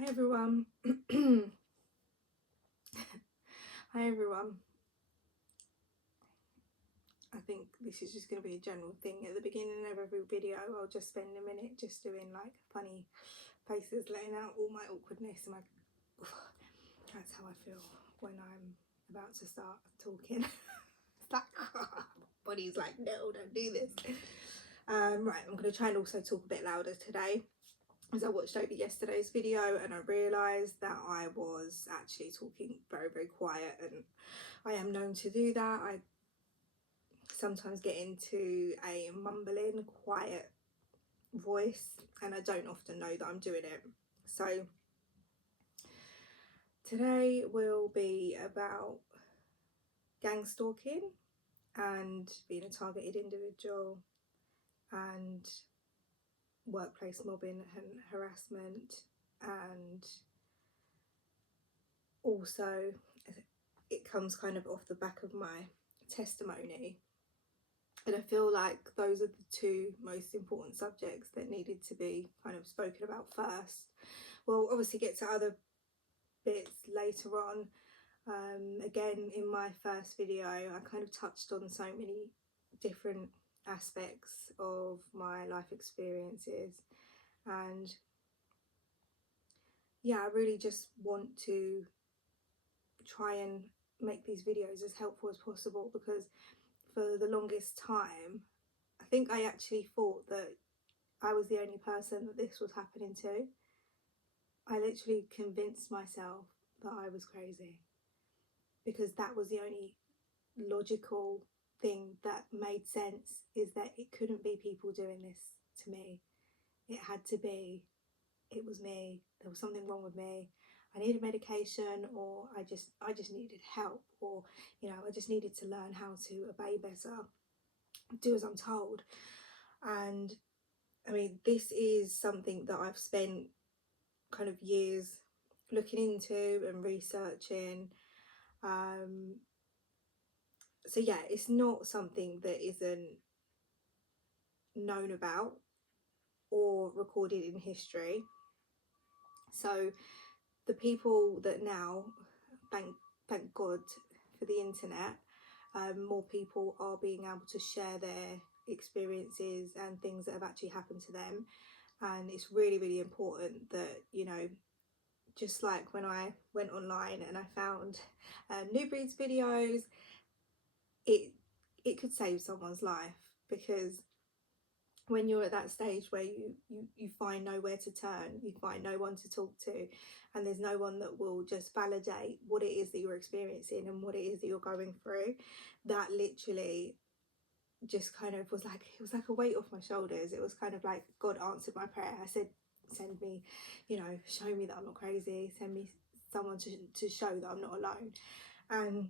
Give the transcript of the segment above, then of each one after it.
Hi everyone. Hi everyone. I think this is just going to be a general thing. At the beginning of every video I'll just spend a minute just doing like funny faces, letting out all my awkwardness and my that's how I feel when I'm about to start talking. It's like my body's like, no, don't do this. Right, I'm going to try and also talk a bit louder today, as I watched over yesterday's video and I realised that I was actually talking very, very quiet, and I am known to do that. I sometimes get into a mumbling, quiet voice and I don't often know that I'm doing it. So today will be about gang stalking and being a targeted individual and workplace mobbing and harassment, and also it comes kind of off the back of my testimony, and I feel like those are the two most important subjects that needed to be kind of spoken about first. We'll obviously get to other bits later on. Again, in my first video I kind of touched on so many different aspects of my life experiences, and yeah, I really just want to try and make these videos as helpful as possible, because for the longest time I think I actually thought that I was the only person that this was happening to. I literally convinced myself that I was crazy, because that was the only logical thing that made sense, is that it couldn't be people doing this to me. It had to be, it was me. There was something wrong with me. I needed medication, or I just needed help, or I just needed to learn how to obey better, do as I'm told. And I mean, this is something that I've spent kind of years looking into and researching. So yeah, it's not something that isn't known about or recorded in history. So the people that now, thank God for the internet, more people are being able to share their experiences and things that have actually happened to them. And it's really, really important that, just like when I went online and I found New Breeds videos, it could save someone's life, because when you're at that stage where you find nowhere to turn, you find no one to talk to, and there's no one that will just validate what it is that you're experiencing and what it is that you're going through, that literally just kind of was like, it was like a weight off my shoulders. It was kind of like God answered my prayer. I said, send me, show me that I'm not crazy, send me someone to show that I'm not alone. And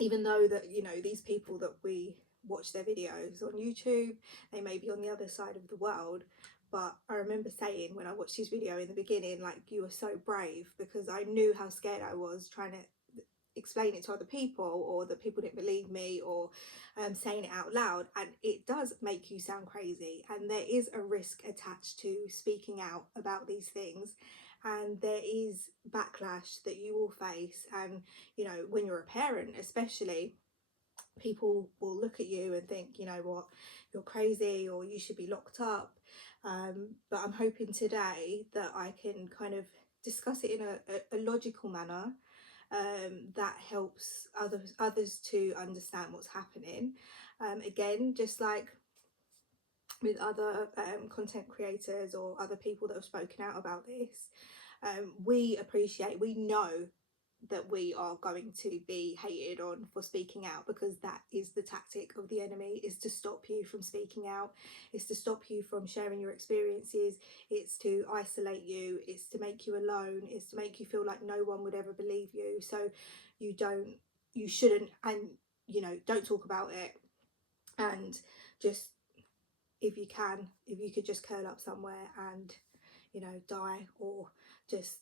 even though that, these people that we watch their videos on YouTube, they may be on the other side of the world, but I remember saying when I watched his video in the beginning, like, you were so brave, because I knew how scared I was trying to explain it to other people, or that people didn't believe me, or saying it out loud. And it does make you sound crazy, and there is a risk attached to speaking out about these things, and there is backlash that you will face. And when you're a parent especially, people will look at you and think, you know what, you're crazy, or you should be locked up. But I'm hoping today that I can kind of discuss it in a logical manner, that helps others to understand what's happening. Again, just like with other content creators or other people that have spoken out about this, we know that we are going to be hated on for speaking out, because that is the tactic of the enemy, is to stop you from speaking out, is to stop you from sharing your experiences, it's to isolate you, it's to make you alone, it's to make you feel like no one would ever believe you, so you shouldn't, and don't talk about it. And just, if you could just curl up somewhere and die, or just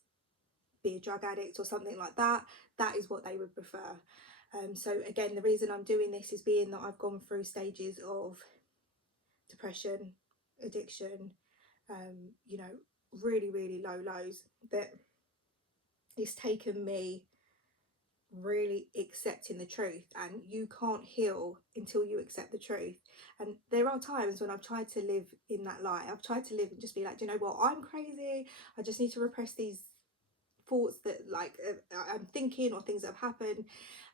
be a drug addict or something like that, that is what they would prefer. So again, the reason I'm doing this is being that I've gone through stages of depression, addiction, really, really low lows that it's taken me really accepting the truth, and you can't heal until you accept the truth. And there are times when I've tried to live in that lie. I've tried to live and just be like, do you know what, I'm crazy, I just need to repress these thoughts that like I'm thinking, or things that have happened.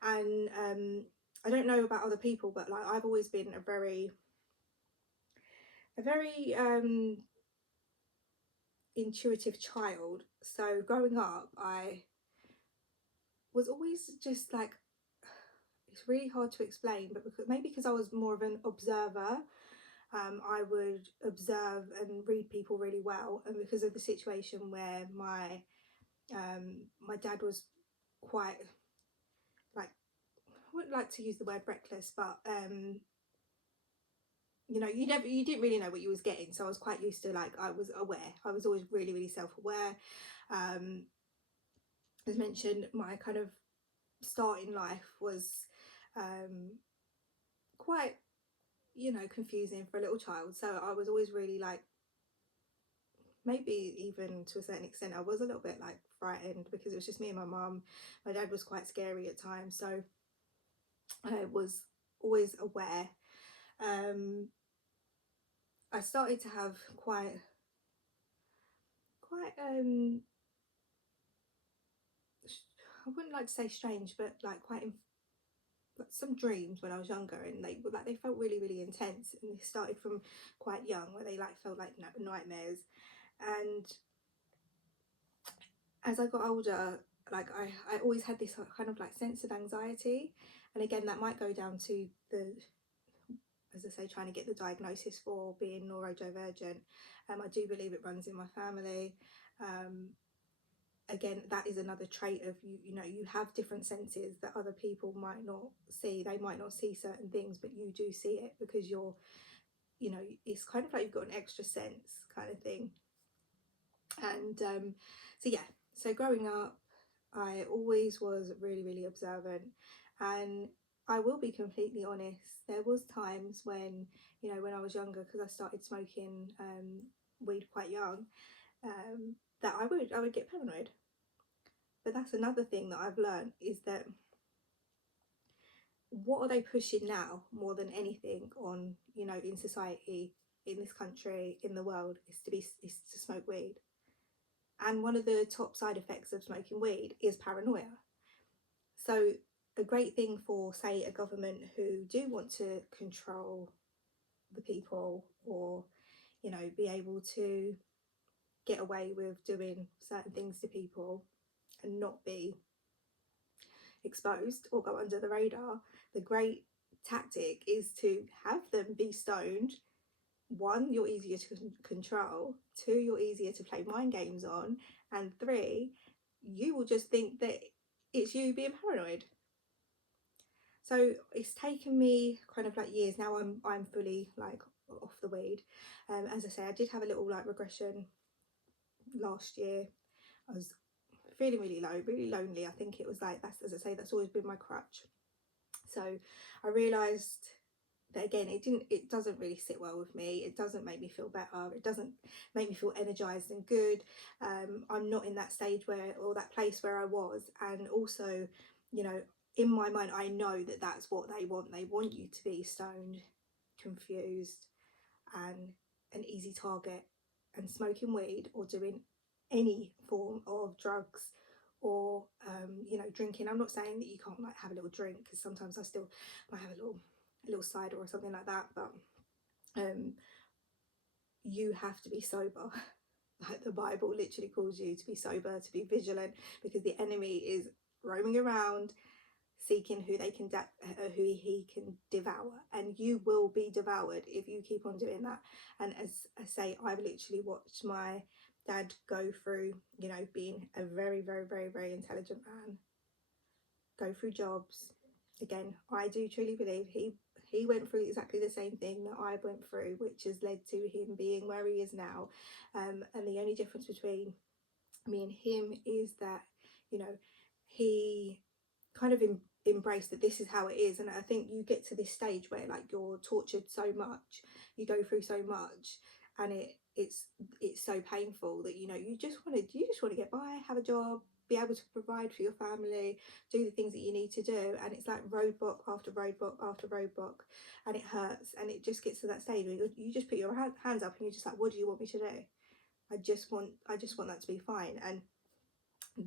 And I don't know about other people, but like I've always been a very intuitive child. So growing up, I was always just like, it's really hard to explain, but because I was more of an observer, I would observe and read people really well. And because of the situation where my dad was quite, like, I wouldn't like to use the word reckless, but you didn't really know what you was getting. So I was quite used to, like, I was aware. I was always really, really self-aware. As mentioned, my kind of start in life was quite, confusing for a little child. So I was always really like, maybe even to a certain extent, I was a little bit like frightened, because it was just me and my mum. My dad was quite scary at times, so I was always aware. I started to have quite I wouldn't like to say strange, but like like some dreams when I was younger, and they felt really, really intense, and they started from quite young, where they like felt like nightmares. And as I got older, like I always had this kind of like sense of anxiety. And again, that might go down to the, as I say, trying to get the diagnosis for being neurodivergent. I do believe it runs in my family. Um, Again, that is another trait of you. You have different senses that other people might not see. They might not see certain things, but you do see it, because it's kind of like you've got an extra sense kind of thing. And so yeah, so growing up, I always was really, really observant. And I will be completely honest, there was times when, when I was younger, because I started smoking weed quite young, that I would get paranoid. But that's another thing that I've learned, is that what are they pushing now more than anything on, in society, in this country, in the world, is to smoke weed. And one of the top side effects of smoking weed is paranoia. So a great thing for, say, a government who do want to control the people, or, be able to get away with doing certain things to people and not be exposed or go under the radar, the great tactic is to have them be stoned. One, you're easier to control. Two, you're easier to play mind games on. And three, you will just think that it's you being paranoid. So it's taken me kind of like years now. I'm fully like off the weed. As I say, I did have a little like regression last year. I was feeling really low, really lonely. I think it was like, that's, as I say, that's always been my crutch. So I realised that, again, it doesn't really sit well with me. It doesn't make me feel better. It doesn't make me feel energized and good. I'm not in that stage where, or that place where I was. And also, in my mind, I know that that's what they want. They want you to be stoned, confused, and an easy target. And smoking weed or doing any form of drugs, or drinking. I'm not saying that you can't like have a little drink, because sometimes I still might have a little cider or something like that, but you have to be sober. Like the Bible literally calls you to be sober, to be vigilant, because the enemy is roaming around seeking who he can devour, and you will be devoured if you keep on doing that. And as I say, I've literally watched my dad go through, being a very, very, very, very intelligent man, go through jobs. Again, I do truly believe he went through exactly the same thing that I went through, which has led to him being where he is now. And the only difference between me and him is that, he kind of embraced that this is how it is. And I think you get to this stage where like you're tortured so much, you go through so much, and it's so painful that you just want to get by, have a job, be able to provide for your family, do the things that you need to do, and it's like roadblock after roadblock after roadblock, and it hurts, and it just gets to that stage where you just put your hands up and you're just like, what do you want me to do? I just want that to be fine. And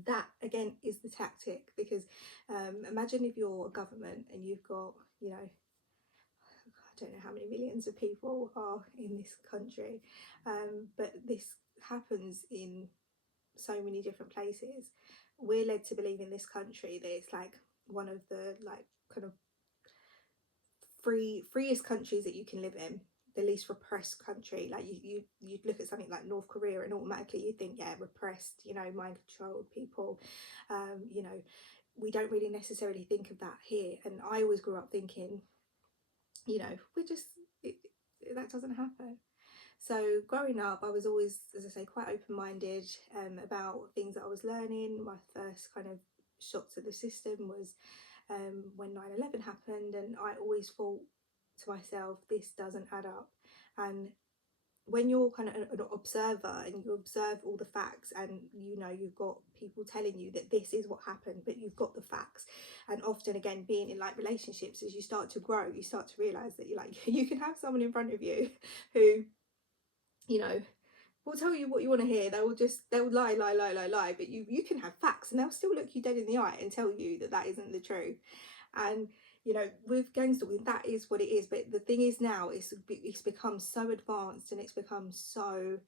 that again is the tactic, because imagine if you're a government and you've got, I don't know how many millions of people are in this country, but this happens in so many different places. We're led to believe in this country that it's like one of the like kind of freest countries that you can live in, the least repressed country. Like you'd look at something like North Korea and automatically you think, yeah, repressed, mind controlled people. We don't really necessarily think of that here, and I always grew up thinking, we're just it, that doesn't happen. So growing up, I was always, as I say, quite open-minded about things that I was learning. My first kind of shock to the system was when 9/11 happened, and I always thought to myself, this doesn't add up. And when you're kind of an observer and you observe all the facts, and you've got people telling you that this is what happened, but you've got the facts, and often again being in like relationships, as you start to grow, you start to realize that you can have someone in front of you who will tell you what you want to hear. They'll lie, but you can have facts and they'll still look you dead in the eye and tell you that that isn't the truth. And with gang stalking, that is what it is. But the thing is, now it's become so advanced, and it's become so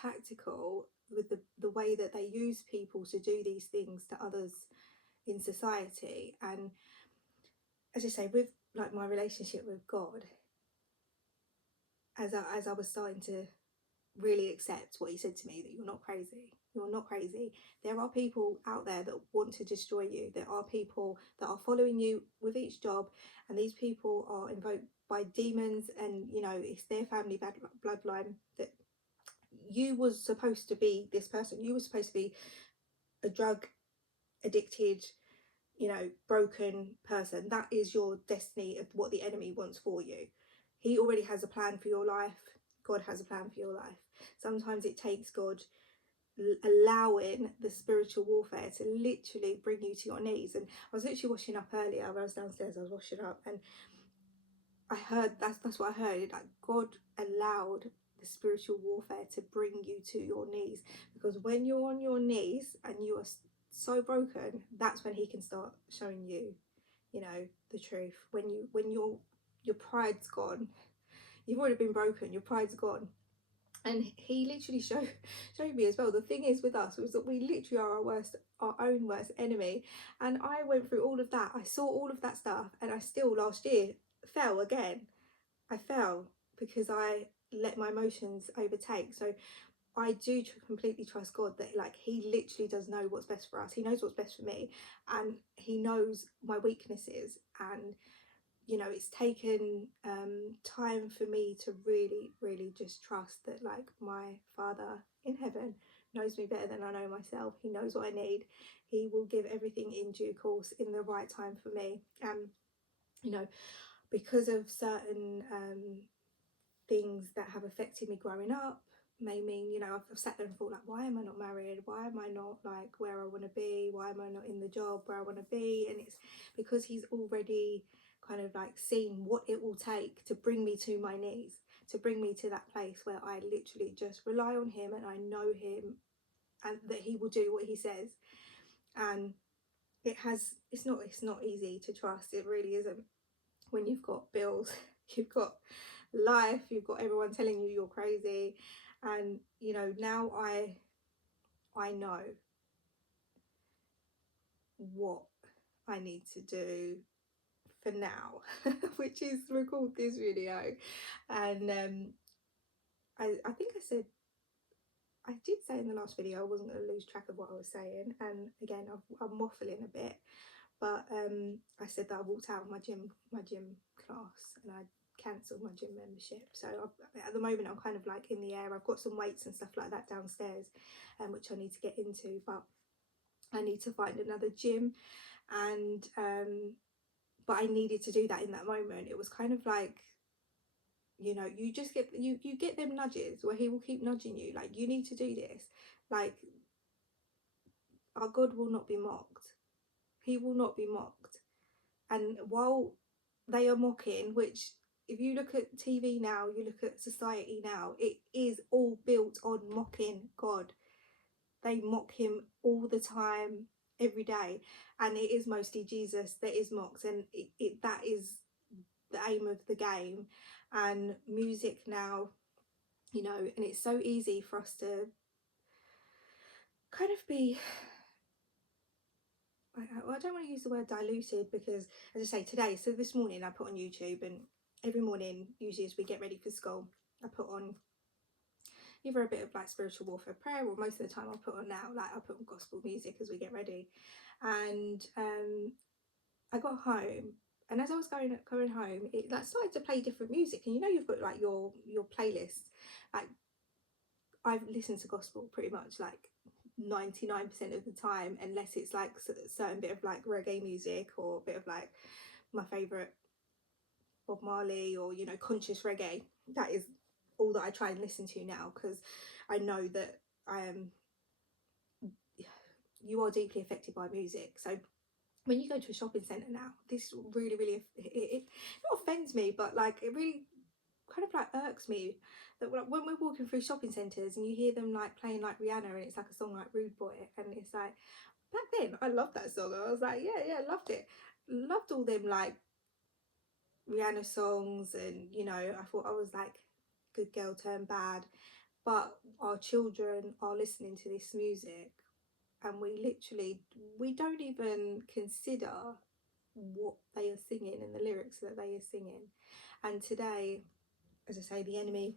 tactical with the way that they use people to do these things to others in society. And as I say, with like my relationship with God, as I was starting to really accept what he said to me, that you're not crazy. There are people out there that want to destroy you. There are people that are following you with each job, and these people are invoked by demons, and it's their family bloodline. That you was supposed to be this person. You were supposed to be a drug addicted, broken person. That is your destiny of what the enemy wants for you. He already has a plan for your life. God has a plan for your life. Sometimes it takes God allowing the spiritual warfare to literally bring you to your knees. And I was literally washing up earlier. I was downstairs, I was washing up, and I heard that's what I heard. Like, God allowed the spiritual warfare to bring you to your knees, because when you're on your knees and you are so broken, that's when he can start showing you, the truth. When your pride's gone, you've already been broken, your pride's gone. And he literally showed me as well. The thing is with us was that we literally are our own worst enemy. And I went through all of that. I saw all of that stuff, and I still last year fell again. I fell because I let my emotions overtake. So I do completely trust God that like he literally does know what's best for us. He knows what's best for me, and he knows my weaknesses. And it's taken time for me to really, really just trust that like my Father in heaven knows me better than I know myself. He knows what I need. He will give everything in due course in the right time for me. And because of certain things that have affected me growing up, may mean I've sat there and thought, like, why am I not married? Why am I not like where I want to be? Why am I not in the job where I want to be? And it's because he's already kind of like seen what it will take to bring me to my knees, to bring me to that place where I literally just rely on him, and I know him, and that he will do what he says. And it's not easy to trust. It really isn't, when you've got bills, you've got life, you've got everyone telling you you're crazy. And now I know what I need to do for now, which is record this video. And I think I did say in the last video I wasn't going to lose track of what I was saying, and again I'm waffling a bit. But I said that I walked out of my gym class, and I cancelled my gym membership. So at the moment I'm kind of like in the air. I've got some weights and stuff like that downstairs, which I need to get into, but I need to find another gym. And but I needed to do that in that moment. It was kind of like You know, you just get you get them nudges where he will keep nudging you, like, you need to do this. Like, our God will not be mocked. He will not be mocked. And while they are mocking, which, if you look at TV now, you look at society now, it is all built on mocking God. They mock him all the time, every day, and it is mostly Jesus that is mocked, and that is the aim of the game. And music now, you know, and it's so easy for us to kind of be, I don't want to use the word diluted, because, as I say, today, so this morning I put on YouTube, and every morning, usually as we get ready for school, I put on either a bit of like spiritual warfare prayer, or most of the time I'll put on now, like, I'll put on gospel music as we get ready. And I got home, and as I was going home, it like started to play different music, and you know, you've got like your playlist. Like, I've listened to gospel pretty much like 99% of the time, unless it's like a certain bit of like reggae music, or a bit of like my favourite Bob Marley, or, you know, conscious reggae. That is all that I try and listen to now, because I know that you are deeply affected by music. So when you go to a shopping centre now, this really, really, it not offends me, but like, it really kind of like irks me that when we're walking through shopping centres and you hear them like playing like Rihanna, and it's like a song like Rude Boy, and it's like, back then I loved that song. I was like, yeah, loved it. Loved all them like Rihanna songs, and, you know, I thought I was like good girl turned bad. But our children are listening to this music, and we don't even consider what they are singing and the lyrics that they are singing. And today, as I say, the enemy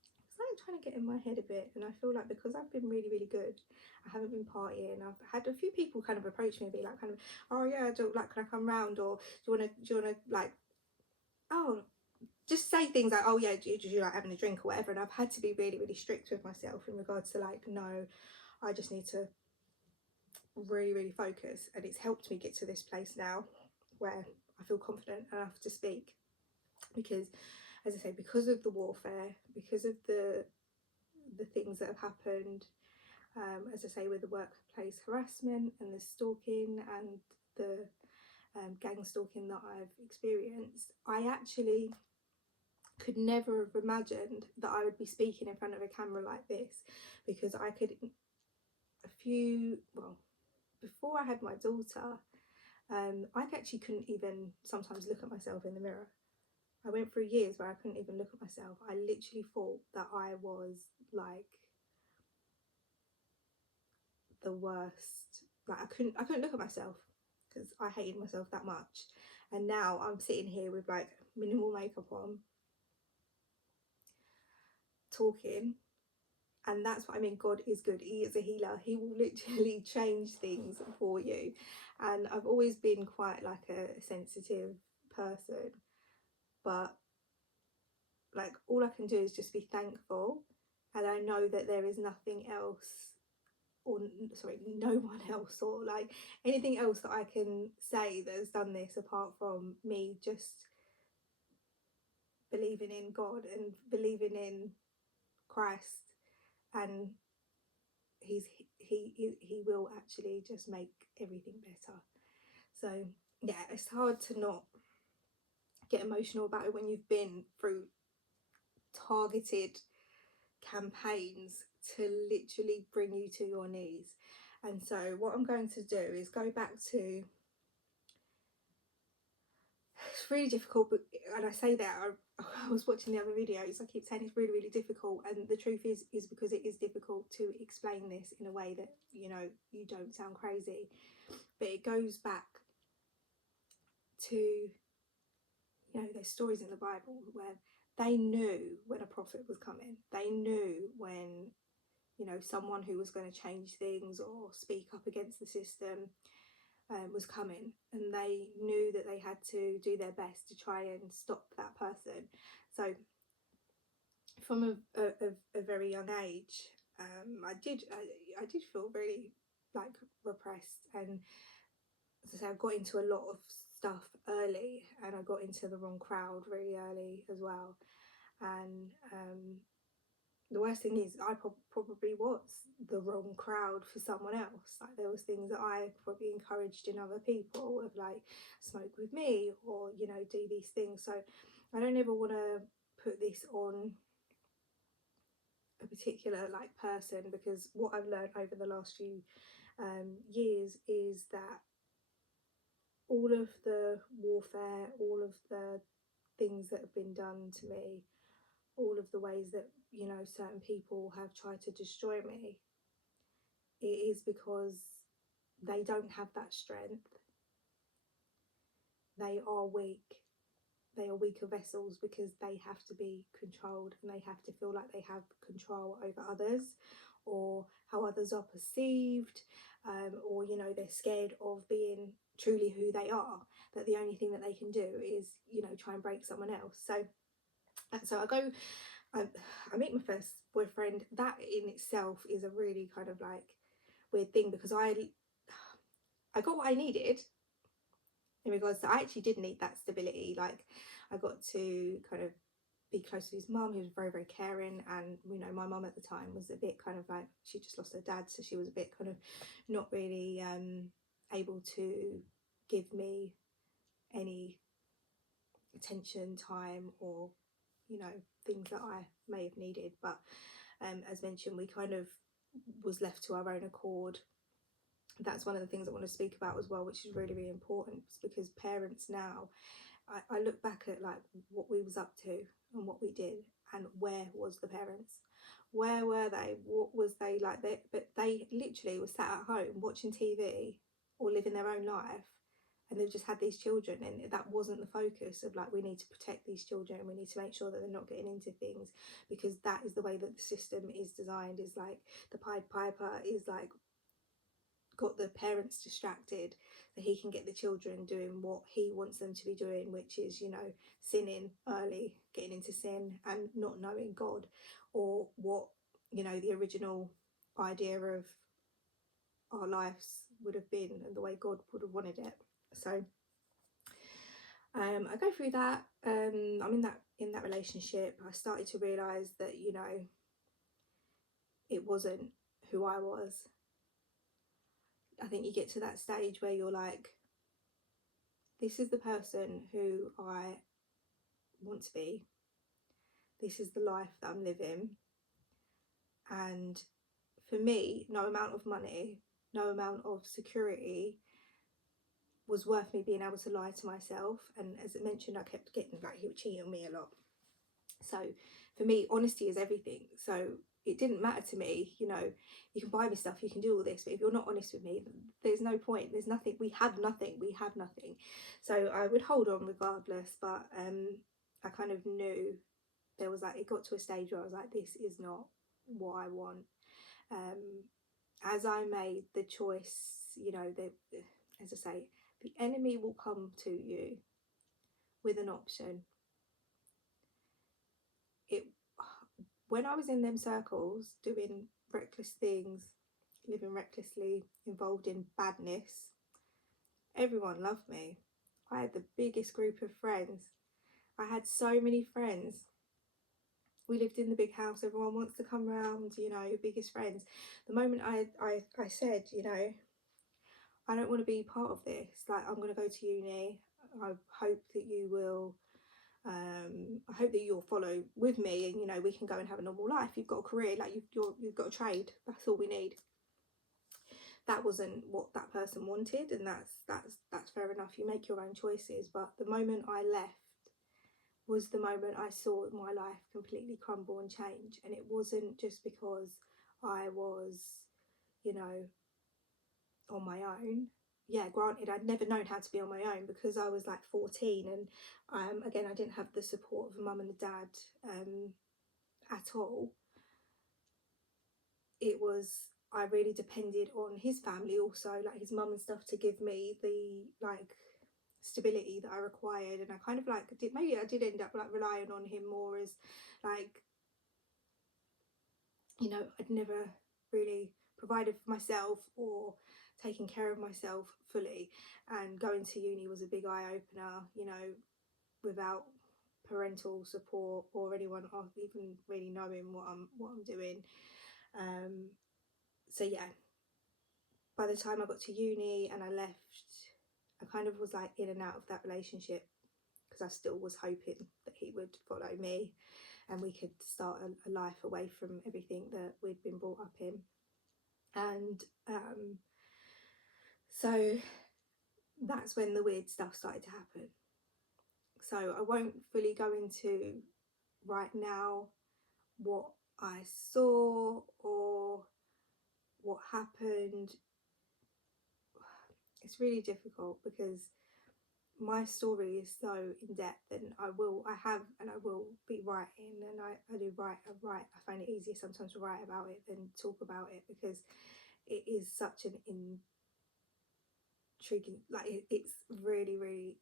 is like trying to get in my head a bit, and I feel like, because I've been really, really good, I haven't been partying, I've had a few people kind of approach me and be like, kind of, oh yeah, do, like, can I come round, or do you want to like, oh, just say things like, oh yeah, do you like having a drink or whatever. And I've had to be really, really strict with myself in regards to like, no, I just need to really, really focus. And it's helped me get to this place now where I feel confident enough to speak, because, as I say, because of the warfare, because of the things that have happened, as I say, with the workplace harassment and the stalking and the gang stalking that I've experienced, I actually could never have imagined that I would be speaking in front of a camera like this, because I could, well, before I had my daughter, I actually couldn't even sometimes look at myself in the mirror. I went through years where I couldn't even look at myself. I literally thought that I was like the worst. Like, I couldn't look at myself, because I hated myself that much. And now I'm sitting here with like minimal makeup on, talking, and that's what I mean. God is good. He is a healer. He will literally change things for you. And I've always been quite like a sensitive person, but like, all I can do is just be thankful, and I know that there is nothing else, or sorry, no one else, or like anything else that I can say that has done this, apart from me just believing in God and believing in Christ. And he will actually just make everything better. So yeah, it's hard to not get emotional about it when you've been through targeted campaigns to literally bring you to your knees. And so what I'm going to do is go back to, it's really difficult, but, and I say that, I was watching the other videos, I keep saying it's really, really difficult, and the truth is because it is difficult to explain this in a way that, you know, you don't sound crazy. But it goes back to, you know, there's stories in the Bible where they knew when a prophet was coming. They knew when, you know, someone who was going to change things or speak up against the system was coming, and they knew that they had to do their best to try and stop that person. So from a very young age, I did feel really like repressed, and as I say, I got into a lot of stuff early, and I got into the wrong crowd really early as well. And the worst thing is I probably was the wrong crowd for someone else. Like there was things that I probably encouraged in other people of like smoke with me or, you know, do these things. So I don't ever want to put this on a particular like person, because what I've learned over the last few years is that all of the warfare, all of the things that have been done to me, all of the ways that, you know, certain people have tried to destroy me, it is because they don't have that strength. They are weak. They are weaker vessels because they have to be controlled and they have to feel like they have control over others or how others are perceived, or, you know, they're scared of being truly who they are, that the only thing that they can do is, you know, try and break someone else. So I go, I, I meet my first boyfriend. That in itself is a really kind of like weird thing, because I got what I needed in regards to, I actually did need that stability. Like I got to kind of be close to his mum, who was very, very caring. And, you know, my mum at the time was a bit kind of like, she just lost her dad, so she was a bit kind of not really able to give me any attention, time, or, you know, things that I may have needed. But as mentioned, we kind of was left to our own accord. That's one of the things I want to speak about as well, which is really, really important, because parents now, I look back at like what we was up to and what we did, and where was the parents? Where were they? What was they like? But they literally were sat at home watching TV or living their own life, and they've just had these children, and that wasn't the focus of like, we need to protect these children, we need to make sure that they're not getting into things, because that is the way that the system is designed. Is like the Pied Piper is like got the parents distracted so he can get the children doing what he wants them to be doing, which is, you know, sinning early, getting into sin and not knowing God, or what, you know, the original idea of our lives would have been and the way God would have wanted it. So I go through that. I'm in that relationship. I started to realise that, you know, it wasn't who I was. I think you get to that stage where you're like, this is the person who I want to be. This is the life that I'm living. And for me, no amount of money, no amount of security was worth me being able to lie to myself. And as I mentioned, I kept getting like, he would cheat on me a lot. So for me, honesty is everything. So it didn't matter to me, you know, you can buy me stuff, you can do all this, but if you're not honest with me, there's no point. There's nothing. We have nothing. So I would hold on regardless. But I kind of knew there was like, it got to a stage where I was like, this is not what I want. As I made the choice, you know, as I say, the enemy will come to you with an option. It When I was in them circles doing reckless things, living recklessly, involved in badness, everyone loved me. I had the biggest group of friends. I had so many friends. We lived in the big house. Everyone wants to come round, you know, your biggest friends. The moment I said, you know, I don't want to be part of this. Like, I'm going to go to uni. I hope that you will I hope that you'll follow with me, and, you know, we can go and have a normal life. You've got a career, like you've got a trade. That's all we need. That wasn't what that person wanted, and that's fair enough. You make your own choices. But the moment I left was the moment I saw my life completely crumble and change. And it wasn't just because I was, you know, on my own. Yeah, granted, I'd never known how to be on my own because I was like 14, and again, I didn't have the support of a mum and a dad at all. It was, I really depended on his family also, like his mum and stuff, to give me the like stability that I required. And I kind of like maybe I did end up like relying on him more as like, you know, I'd never really provided for myself or taken care of myself fully. And going to uni was a big eye opener, you know, without parental support or anyone even really knowing what I'm doing. So yeah, by the time I got to uni and I left, I kind of was like in and out of that relationship because I still was hoping that he would follow me and we could start a life away from everything that we'd been brought up in. And so that's when the weird stuff started to happen. So I won't fully go into right now what I saw or what happened. It's really difficult because my story is so in depth, and I will be writing, and I do write. I find it easier sometimes to write about it than talk about it because it is such an intriguing, like it's really, really,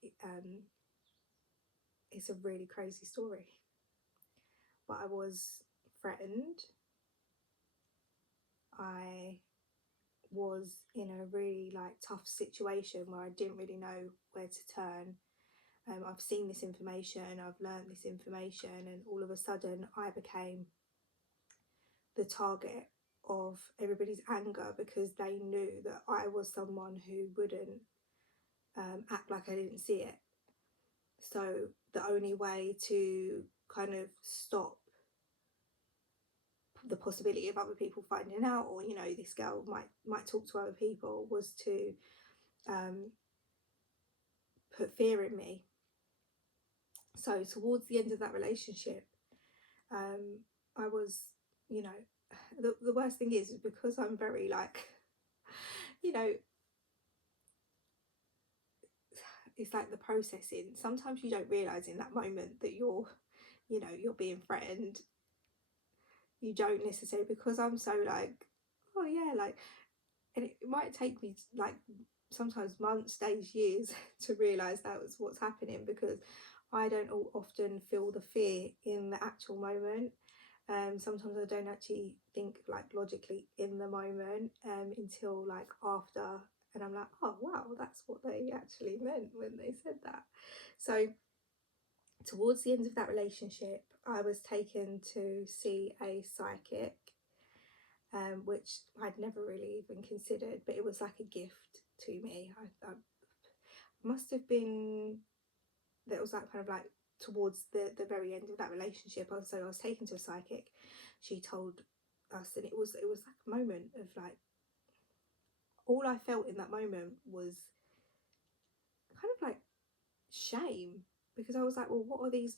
it's a really crazy story. But I was threatened. I was in a really like tough situation where I didn't really know where to turn. I've seen this information, I've learned this information, and all of a sudden I became the target of everybody's anger because they knew that I was someone who wouldn't act like I didn't see it. So the only way to kind of stop the possibility of other people finding out, or you know, this girl might talk to other people, was to put fear in me. So towards the end of that relationship, I was, you know, the worst thing is because I'm very like, you know, it's like the processing. Sometimes you don't realise in that moment that you're, you know, you're being threatened. You don't necessarily, because I'm so like, oh yeah, like, and it might take me like sometimes months, days, years to realise that was what's happening, because I don't often feel the fear in the actual moment. Sometimes I don't actually think like logically in the moment until like after, and I'm like, oh wow, that's what they actually meant when they said that. So towards the end of that relationship, I was taken to see a psychic, which I'd never really even considered, but it was like a gift to me. I must have been, that was like kind of like towards the very end of that relationship. So I was taken to a psychic. She told us, and it was like a moment of like, all I felt in that moment was kind of like shame, because I was like, well, what are these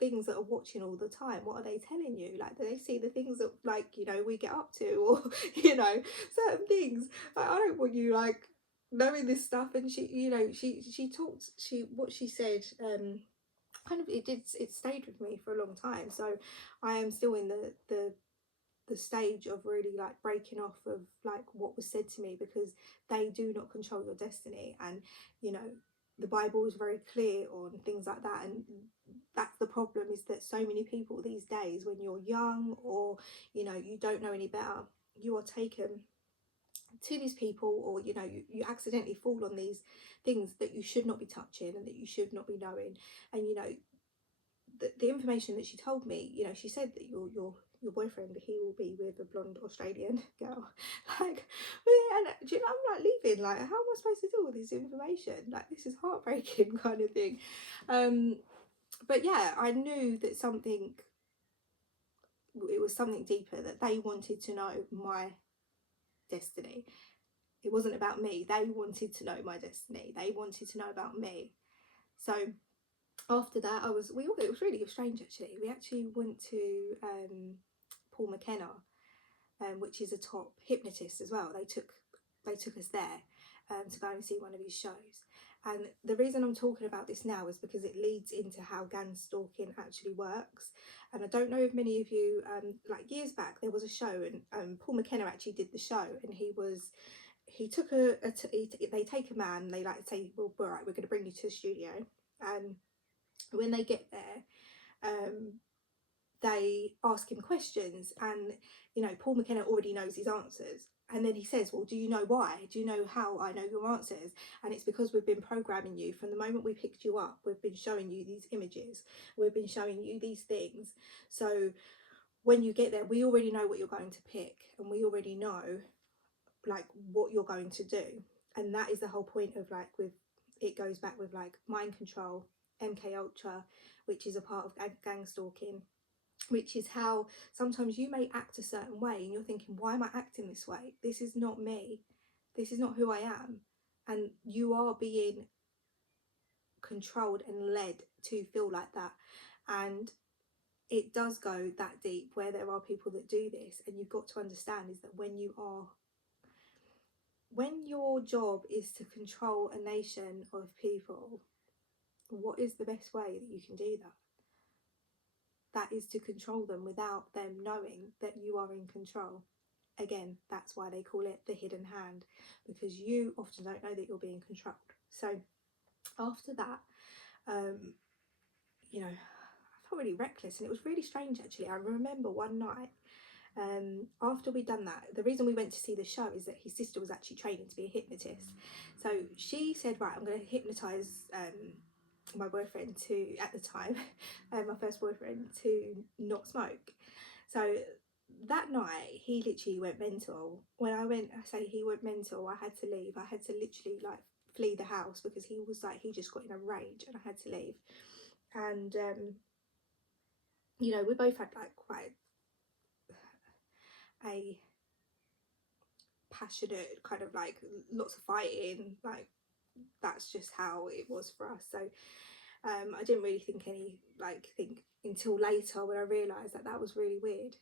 things that are watching all the time, what are they telling you? Like, do they see the things that, like, you know, we get up to, or you know, certain things? Like, I don't want you like knowing this stuff. And she, you know, she talked, what she said, kind of, it stayed with me for a long time. So I am still in the stage of really like breaking off of like what was said to me, because they do not control your destiny. And you know, the Bible is very clear on things like that. And that's the problem, is that so many people these days, when you're young, or you know, you don't know any better, you are taken to these people, or you know, you accidentally fall on these things that you should not be touching and that you should not be knowing. And you know, the information that she told me, you know, she said that your boyfriend, he will be with a blonde Australian girl. Like, and do you know, I'm like leaving, like, how am I supposed to deal with this information? Like, this is heartbreaking kind of thing. But yeah, I knew that it was something deeper, that they wanted to know my destiny. It wasn't about me. They wanted to know my destiny. They wanted to know about me. So after that, it was really strange actually. We actually went to Paul McKenna, which is a top hypnotist as well. They took us there to go and see one of his shows. And the reason I'm talking about this now is because it leads into how gang stalking actually works. And I don't know if many of you, like years back, there was a show, and Paul McKenna actually did the show, and he took they take a man, they like say, well, all right, we're going to bring you to the studio. And when they get there, they ask him questions, and you know, Paul McKenna already knows his answers, And then he says, well, do you know why? Do you know how I know your answers? And it's because we've been programming you from the moment we picked you up. We've been showing you these images. We've been showing you these things. So when you get there, we already know what you're going to pick, and we already know like what you're going to do. And that is the whole point of like, with it goes back with like mind control, MK Ultra, which is a part of gang stalking, which is how sometimes you may act a certain way and you're thinking, why am I acting this way? This is not me. This is not who I am. And you are being controlled and led to feel like that. And it does go that deep, where there are people that do this. And you've got to understand is that when your job is to control a nation of people, what is the best way that you can do that? That is to control them without them knowing that you are in control. Again, that's why they call it the hidden hand, because you often don't know that you're being controlled. So after that, you know, I felt really reckless, and it was really strange actually. I remember one night, after we'd done that, the reason we went to see the show is that his sister was actually training to be a hypnotist. So she said, right, I'm going to hypnotise my boyfriend to, at the time, my first boyfriend, to not smoke. So that night he literally went mental. When I say he went mental, I had to leave. I had to literally like flee the house, because he was like, he just got in a rage and I had to leave. And you know, we both had like quite a passionate kind of like, lots of fighting, like that's just how it was for us. So I didn't really think until later, when I realised that that was really weird.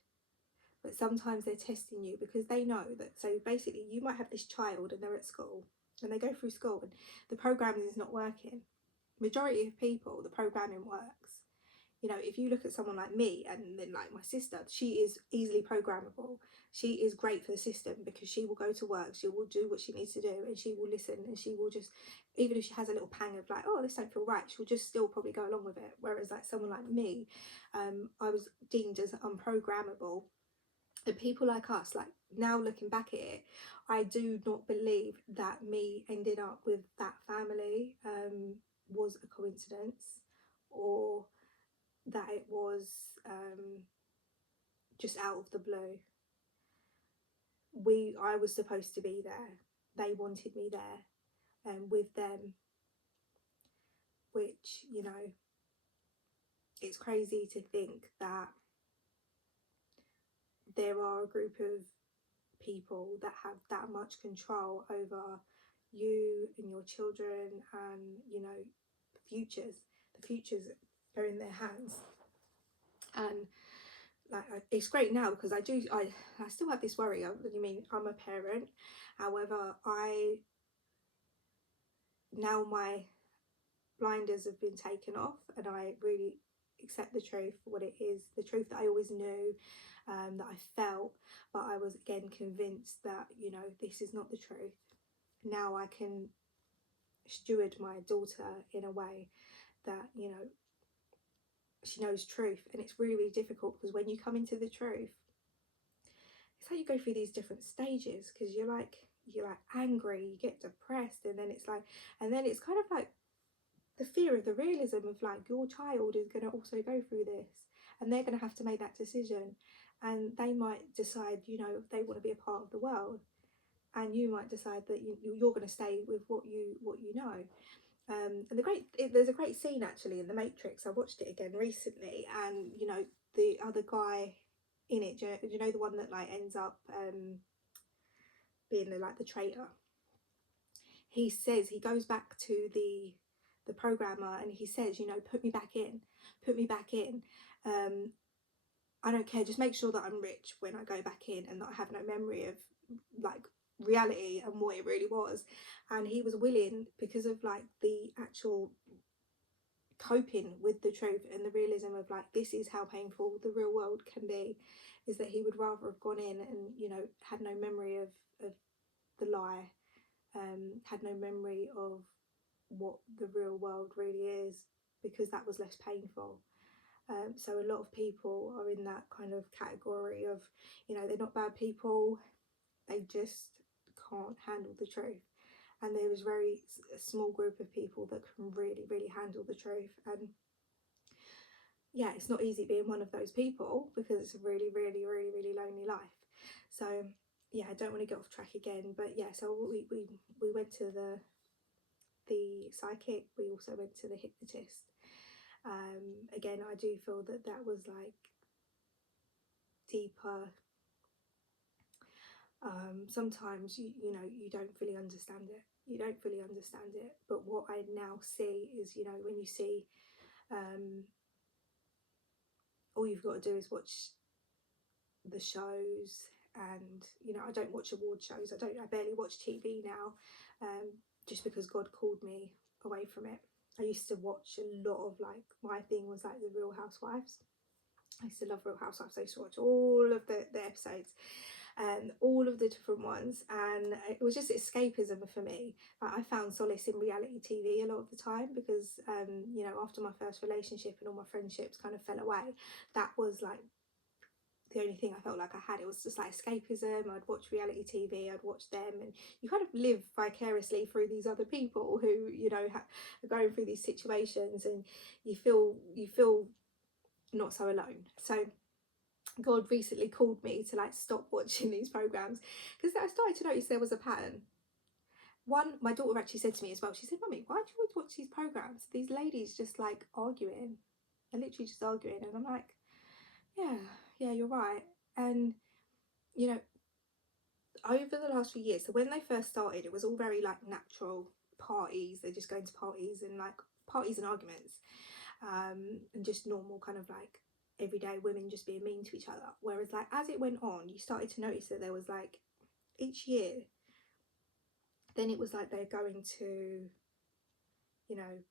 But sometimes they're testing you, because they know that, so basically you might have this child and they're at school and they go through school and the programming is not working. Majority of people, the programming works. You know, if you look at someone like me and then like my sister, she is easily programmable. She is great for the system, because she will go to work, she will do what she needs to do, and she will listen, and she will just, even if she has a little pang of like, oh, this don't feel right, she'll just still probably go along with it. Whereas like someone like me, I was deemed as unprogrammable. And people like us, like now looking back at it, I do not believe that me ending up with that family was a coincidence, or that it was just out of the blue. I was supposed to be there. They wanted me there, and with them, which, you know, it's crazy to think that there are a group of people that have that much control over you and your children, and you know, the futures are in their hands. And like, it's great now, because I still have this worry. You mean, I'm a parent, however, now my blinders have been taken off, and I really accept the truth for what it is, the truth that I always knew, that I felt, but I was again convinced that, you know, this is not the truth. Now I can steward my daughter in a way that, you know, she knows truth. And it's really, really difficult, because when you come into the truth, it's how you go through these different stages, because you're like angry, you get depressed, and then it's like, and then it's kind of like the fear of the realism of like, your child is going to also go through this, and they're going to have to make that decision, and they might decide, you know, they want to be a part of the world, and you might decide that you're going to stay with what you know. And there's a great scene actually in The Matrix. I watched it again recently, and you know, the other guy in it, do you know the one that like ends up being the traitor? He says, he goes back to the programmer, and he says, you know, put me back in, put me back in. I don't care, just make sure that I'm rich when I go back in, and that I have no memory of like reality and what it really was. And he was willing, because of like the actual coping with the truth and the realism of like, this is how painful the real world can be, is that he would rather have gone in and, you know, had no memory of the lie, had no memory of what the real world really is, because that was less painful. So a lot of people are in that kind of category of, you know, they're not bad people, they just can't handle the truth. And there was a small group of people that can really, really handle the truth. And yeah, it's not easy being one of those people, because it's a really, really, really, really lonely life. So yeah, I don't want to get off track again, but yeah, so we went to the psychic. We also went to the hypnotist. Again, I do feel that that was like deeper. Sometimes you know, you don't fully understand it. You don't fully understand it. But what I now see is, you know, when you see, all you've got to do is watch the shows. And you know, I don't watch award shows. I barely watch TV now, just because God called me away from it. I used to watch a lot of, like, my thing was like the Real Housewives. I used to love Real Housewives. I used to watch all of the episodes, and all of the different ones, and it was just escapism for me. Like, I found solace in reality TV a lot of the time, because you know, after my first relationship and all my friendships kind of fell away, that was like the only thing I felt like I had. It was just like escapism. I'd watch reality TV, I'd watch them, and you kind of live vicariously through these other people who, you know, are going through these situations, and you feel not so alone. So God recently called me to like stop watching these programs, because I started to notice there was a pattern. One, my daughter actually said to me as well, she said, "Mummy, why do you always watch these programs? These ladies just like arguing. They're literally just arguing." And I'm like, yeah, yeah, you're right. And you know, over the last few years, so when they first started, it was all very like natural parties. They're just going to parties and like parties and arguments, and just normal kind of like everyday women just being mean to each other. Whereas like as it went on, you started to notice that there was like each year, then it was like they're going to, you know,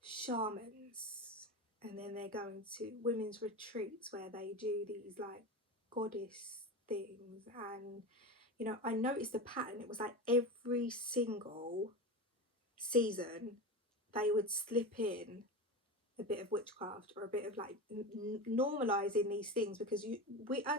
shamans, and then they're going to women's retreats where they do these like goddess things. And you know, I noticed the pattern. It was like every single season they would slip in a bit of witchcraft, or a bit of like normalizing these things, because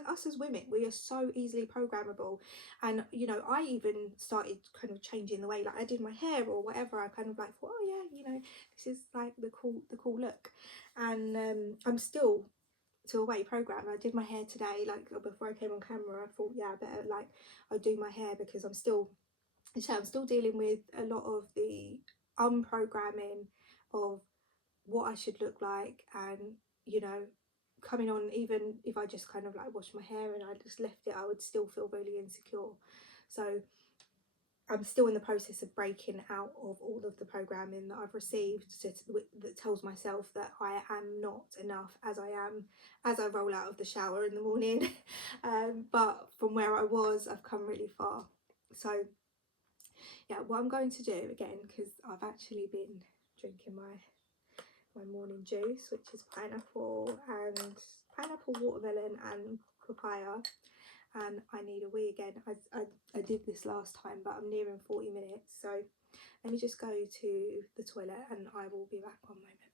us as women, we are so easily programmable. And you know, I even started kind of changing the way like I did my hair or whatever. I kind of like thought, oh yeah, you know, this is like the cool look. And I'm still to a way programmed. I did my hair today, like before I came on camera. I thought, yeah, I better like I do my hair, because I'm still dealing with a lot of the unprogramming of what I should look like. And you know, coming on, even if I just kind of like washed my hair and I just left it, I would still feel really insecure. So I'm still in the process of breaking out of all of the programming that I've received, that tells myself that I am not enough as I am, as I roll out of the shower in the morning. But from where I was, I've come really far. So yeah, what I'm going to do again, because I've actually been drinking my morning juice, which is pineapple, watermelon and papaya. And I need a wee again. I did this last time, but I'm nearing 40 minutes. So let me just go to the toilet and I will be back one moment.